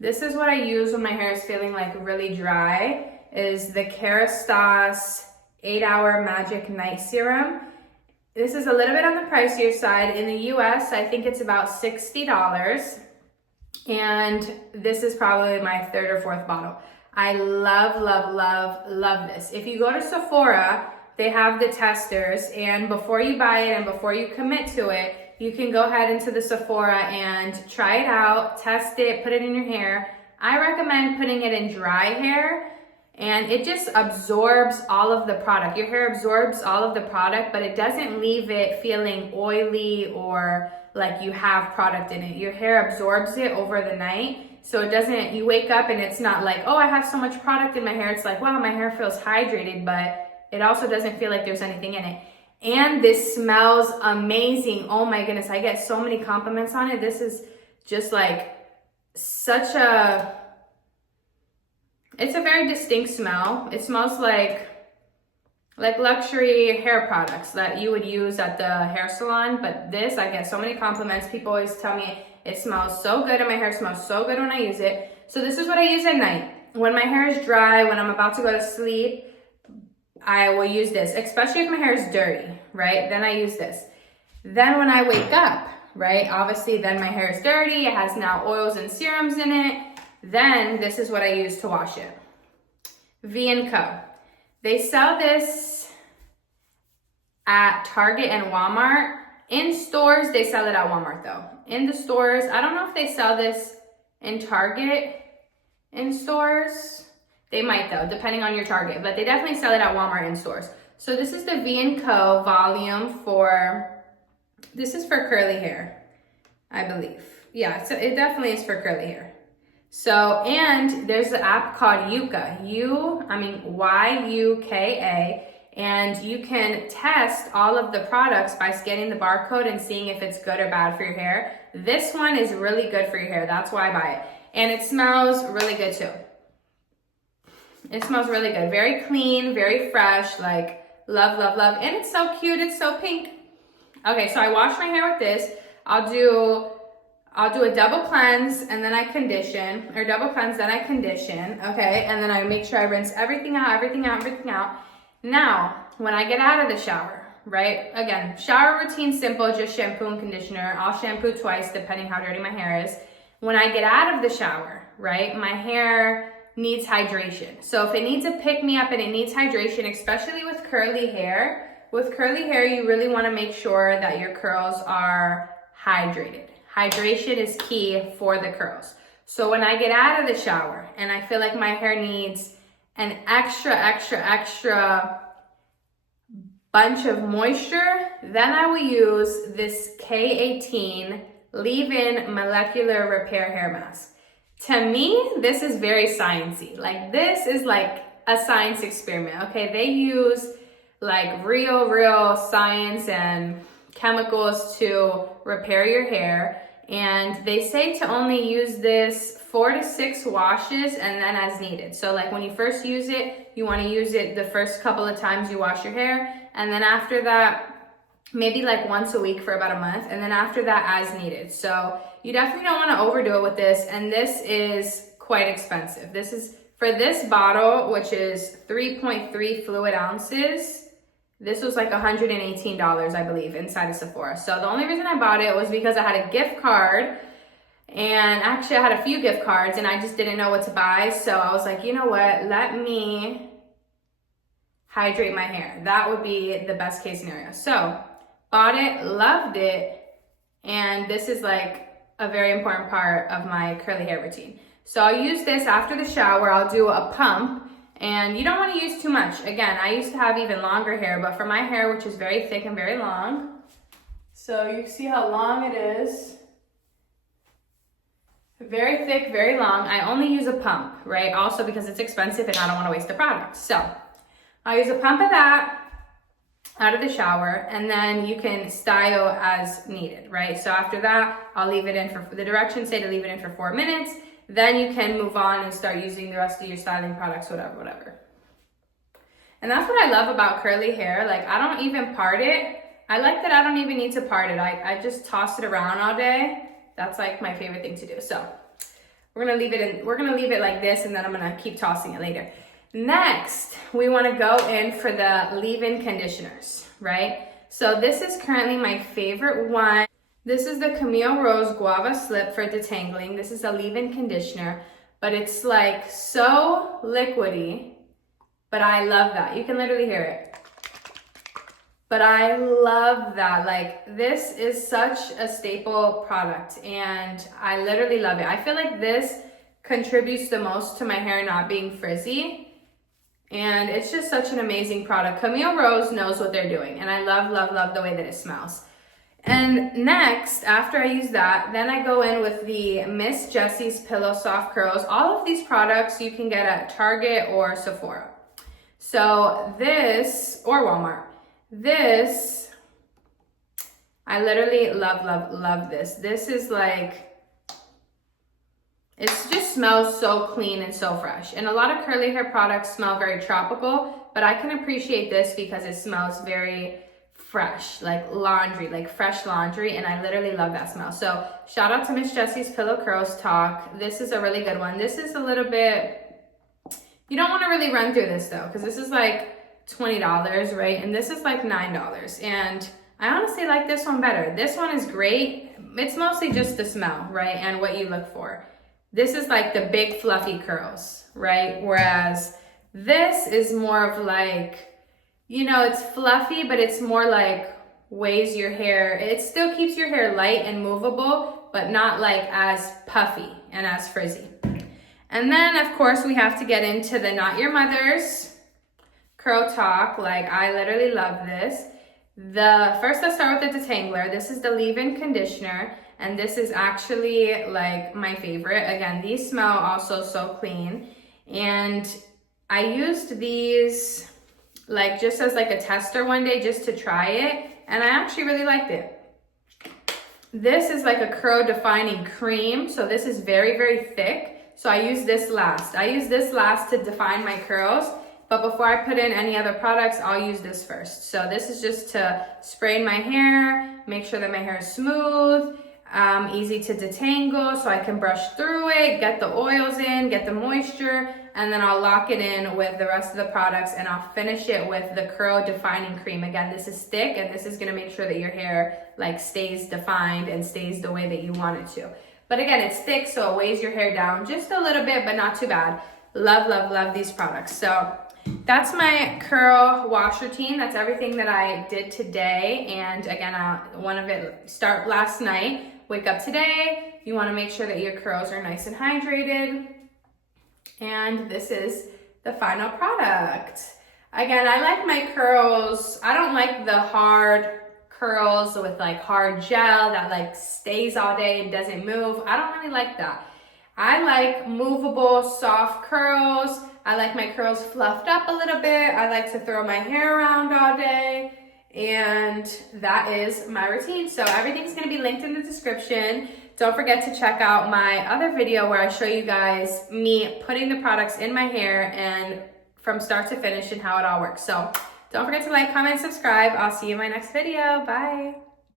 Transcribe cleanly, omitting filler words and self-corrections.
This is what I use when my hair is feeling like really dry, is the Kerastase 8-Hour Magic Night Serum. This is a little bit on the pricier side. In the US, I think it's about $60. And this is probably my third or fourth bottle. I love, love, love, love this. If you go to Sephora, they have the testers, and before you buy it and before you commit to it, you can go ahead into the Sephora and try it out, test it, put it in your hair. I recommend putting it in dry hair, and it just absorbs all of the product. Your hair absorbs all of the product, but it doesn't leave it feeling oily or like you have product in it. Your hair absorbs it over the night. So it doesn't, you wake up and it's not like, oh, I have so much product in my hair. It's like, wow, my hair feels hydrated, but it also doesn't feel like there's anything in it. And this smells amazing. Oh my goodness, I get so many compliments on it. This is just like such a, it's a very distinct smell. It smells like luxury hair products that you would use at the hair salon. But this, I get so many compliments. People always tell me it smells so good and my hair smells so good when I use it. So this is what I use at night. When my hair is dry, when I'm about to go to sleep, I will use this, especially if my hair is dirty, right? Then I use this. Then when I wake up, right? Obviously then my hair is dirty. It has now oils and serums in it. Then this is what I use to wash it. V&Co. They sell this at Target and Walmart. In stores, they sell it at Walmart though. In the stores, I don't know if they sell this in Target in stores. They might though, depending on your Target, but they definitely sell it at Walmart in stores. So this is the V&Co volume this is for curly hair, I believe. Yeah, so it definitely is for curly hair. So, and there's an app called Yuka, Y-U-K-A, and you can test all of the products by scanning the barcode and seeing if it's good or bad for your hair. This one is really good for your hair. That's why I buy it. And it smells really good too. It smells really good. Very clean, very fresh, like love, love, love. And it's so cute, it's so pink. Okay, so I wash my hair with this. I'll do a double cleanse and then I condition, or double cleanse, then I condition, okay? And then I make sure I rinse everything out, everything out, everything out. Now, when I get out of the shower, right? Again, shower routine simple, just shampoo and conditioner. I'll shampoo twice depending how dirty my hair is. When I get out of the shower, right, my hair needs hydration. So if it needs a pick-me-up and it needs hydration, especially with curly hair, you really want to make sure that your curls are hydrated. Hydration is key for the curls. So when I get out of the shower and I feel like my hair needs an extra bunch of moisture, then I will use this K18 leave-in molecular repair hair mask. To me, this is very sciencey. Like this is like a science experiment, okay? They use like real science and chemicals to repair your hair. And they say to only use this 4 to 6 washes and then as needed. So like when you first use it, you want to use it the first couple of times you wash your hair. And then after that, maybe like once a week for about a month. And then after that, as needed. So you definitely don't want to overdo it with this. And this is quite expensive. This is for this bottle, which is 3.3 fluid ounces. This was like $118, I believe, inside of Sephora. So the only reason I bought it was because I had a gift card, and actually I had a few gift cards and I just didn't know what to buy. So I was like, you know what, let me hydrate my hair. That would be the best case scenario. So bought it, loved it, and this is like a very important part of my curly hair routine. So I'll use this after the shower. I'll do a pump. And you don't want to use too much. Again, I used to have even longer hair, but for my hair, which is very thick and very long, so you see how long it is. Very thick, very long. I only use a pump, right? Also because it's expensive and I don't want to waste the product. So I'll use a pump of that out of the shower, and then you can style as needed, right? So after that, I'll leave it in for, the directions say to leave it in for 4 minutes. Then you can move on and start using the rest of your styling products, whatever. And that's what I love about curly hair. Like, I don't even part it. I like that I don't even need to part it. I just toss it around all day. That's like my favorite thing to do. So We're gonna leave it like this, and then I'm gonna keep tossing it later. Next, we wanna go in for the leave-in conditioners, right? So this is currently my favorite one. This is the Camille Rose Guava Slip for detangling. This is a leave-in conditioner, but it's like so liquidy, but I love that. You can literally hear it. But I love that. Like, this is such a staple product, and I literally love it. I feel like this contributes the most to my hair not being frizzy, and it's just such an amazing product. Camille Rose knows what they're doing, and I love, love, love the way that it smells. And next, after I use that, then I go in with the Miss Jessie's Pillow Soft Curls. All of these products you can get at Target or Sephora. So this, or Walmart. This, I literally love, love, love this. This is like, it just smells so clean and so fresh. And a lot of curly hair products smell very tropical, but I can appreciate this because it smells very fresh, like laundry, like fresh laundry, and I literally love that smell. So shout out to Miss Jessie's Pillow Curls Talk. This is a really good one. This is a little bit, you don't want to really run through this though, because this is like $20, right? And this is like $9. And I honestly like this one better. This one is great. It's mostly just the smell, right? And what you look for. This is like the big fluffy curls, right? Whereas this is more of like, you know, it's fluffy, but it's more like weighs your hair. It still keeps your hair light and movable, but not like as puffy and as frizzy. And then of course we have to get into the Not Your Mother's Curl Talk. Like, I literally love this. First let's start with the detangler. This is the leave-in conditioner, and this is actually like my favorite. Again, these smell also so clean, and I used these like just as like a tester one day just to try it, and I actually really liked it. This is like a curl defining cream, so this is very, very thick. So I use this last. I use this last to define my curls. But before I put in any other products, I'll use this first. So this is just to spray in my hair, make sure that my hair is smooth, easy to detangle so I can brush through it, get the oils in, get the moisture, and then I'll lock it in with the rest of the products, and I'll finish it with the curl defining cream. Again, this is thick, and this is gonna make sure that your hair like stays defined and stays the way that you want it to. But again, it's thick, so it weighs your hair down just a little bit, but not too bad. Love, love, love these products. So that's my curl wash routine. That's everything that I did today. And again, one of it start last night, wake up today. You want to make sure that your curls are nice and hydrated. And this is the final product. Again, I like my curls. I don't like the hard curls with like hard gel that like stays all day and doesn't move. I don't really like that. I like movable, soft curls. I like my curls fluffed up a little bit. I like to throw my hair around all day. And that is my routine. So everything's gonna be linked in the description. Don't forget to check out my other video where I show you guys me putting the products in my hair and from start to finish and how it all works. So don't forget to like, comment, subscribe. I'll see you in my next video. Bye.